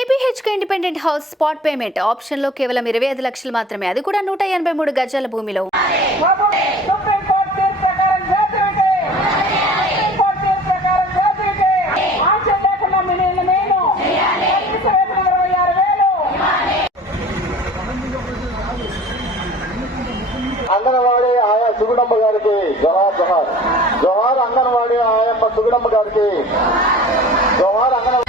Three BHK independent house spot payment. ఆప్షన్లో కేవలం ఇరవై ఐదు లక్షలు మాత్రమే. అది కూడా నూట ఎనభై మూడు గజాల భూమిలో. అంగన్వాడీ ఆయా సుగుడమ్మ గారికి జవహర్ జవహర్. జవహర్ అంగన్వాడీ ఆయమ్మ సుగుడమ్మ గారికి. జవహర్ అంగన్వాడీ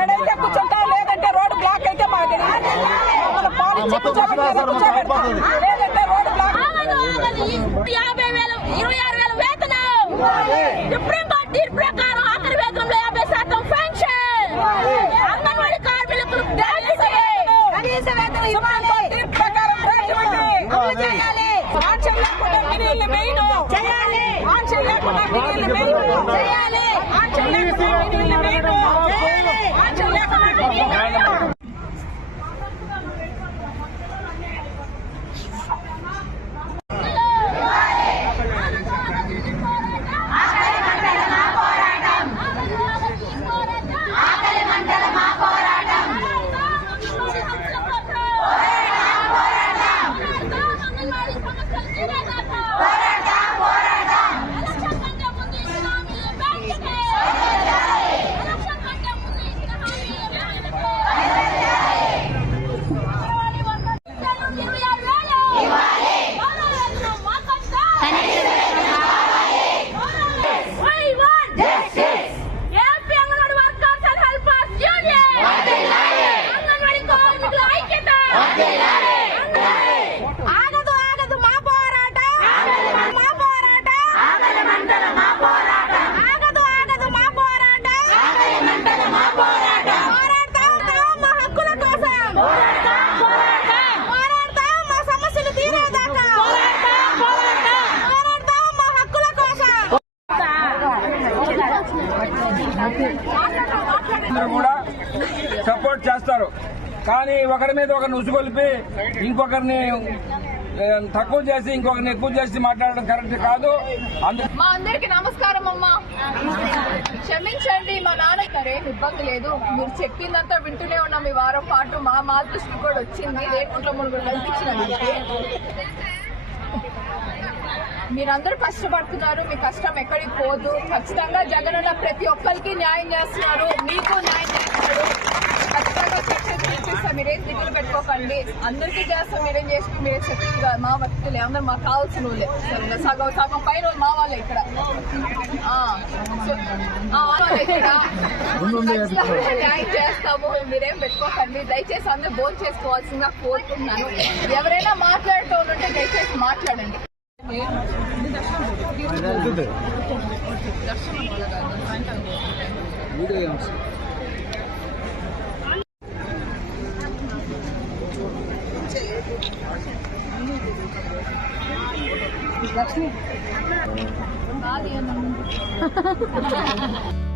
ఏడైతే కూర్చుంటాం లేదంటే రోడ్డు బ్లాక్ అయితే మాకు. లేదంటే రోడ్డు బ్లాక్ ఆగదు ఆగదు. ఈ యాభై వేలు ఇరవై ఆరు వేల వేతనం. సుప్రీం కోర్టు తీర్పు ప్రకారం ఆఖరి వేతనంలో యాభై శాతం పెన్షన్. అంగన్వాడీ కార్మికులకు గ్రాట్యుటీ. కనీస వేతనం ఇవ్వాలి. తీర్పు ప్రకారం గ్రాట్యుటీ. అమలు చేయాలి. ఆన్సర్ లేకుండా మిగిలిన మెయిన్. చేయాలి. ఆన్సర్ లేకుండా మిగిలిన మెయిన్. చేయాలి. 别吵吵 కానీ ఒకరి మీద ఒకరిని ఉసుగొలిపి ఇంకొకరిని తక్కువ చేసి ఇంకొకరిని ఎక్కువ చేసి మాట్లాడడం కరెక్ట్ కాదు. మా అందరికి నమస్కారం అమ్మా. క్షమించండి మా నాన్న సరే ఇబ్బంది లేదు. మీరు చెప్పిందంతా వింటూనే ఉన్నాం ఈ వారం పాటు. మా మా దృష్టికి కూడా వచ్చింది. రేపుట్ల మూడు కల్పించినందుకు మీరందరూ కష్టపడుతున్నారు. మీ కష్టం ఎక్కడికి పోదు. ఖచ్చితంగా జగనన్న ప్రతి ఒక్కరికి న్యాయం చేస్తున్నారు. మీకు న్యాయం చేస్తున్నారు. ఖచ్చితంగా మీరేం దిగులు పెట్టుకోకండి. అందరికీ చేస్తాం మీరేం చేసుకుని మీరే కాదు మా వ్యక్తులే అందరూ మాకు కావాల్సిన వాళ్ళే. సగం సగం పైన మా వాళ్ళే ఇక్కడ. న్యాయం చేస్తాము మీరేం పెట్టుకోకండి. దయచేసి అందరూ భోజనం చేసుకోవాల్సిందిగా కోరుకుంటున్నాను ఎవరైనా మాట్లాడటం ఉంటే దయచేసి మాట్లాడండి. Lakshmi. Bali, ano?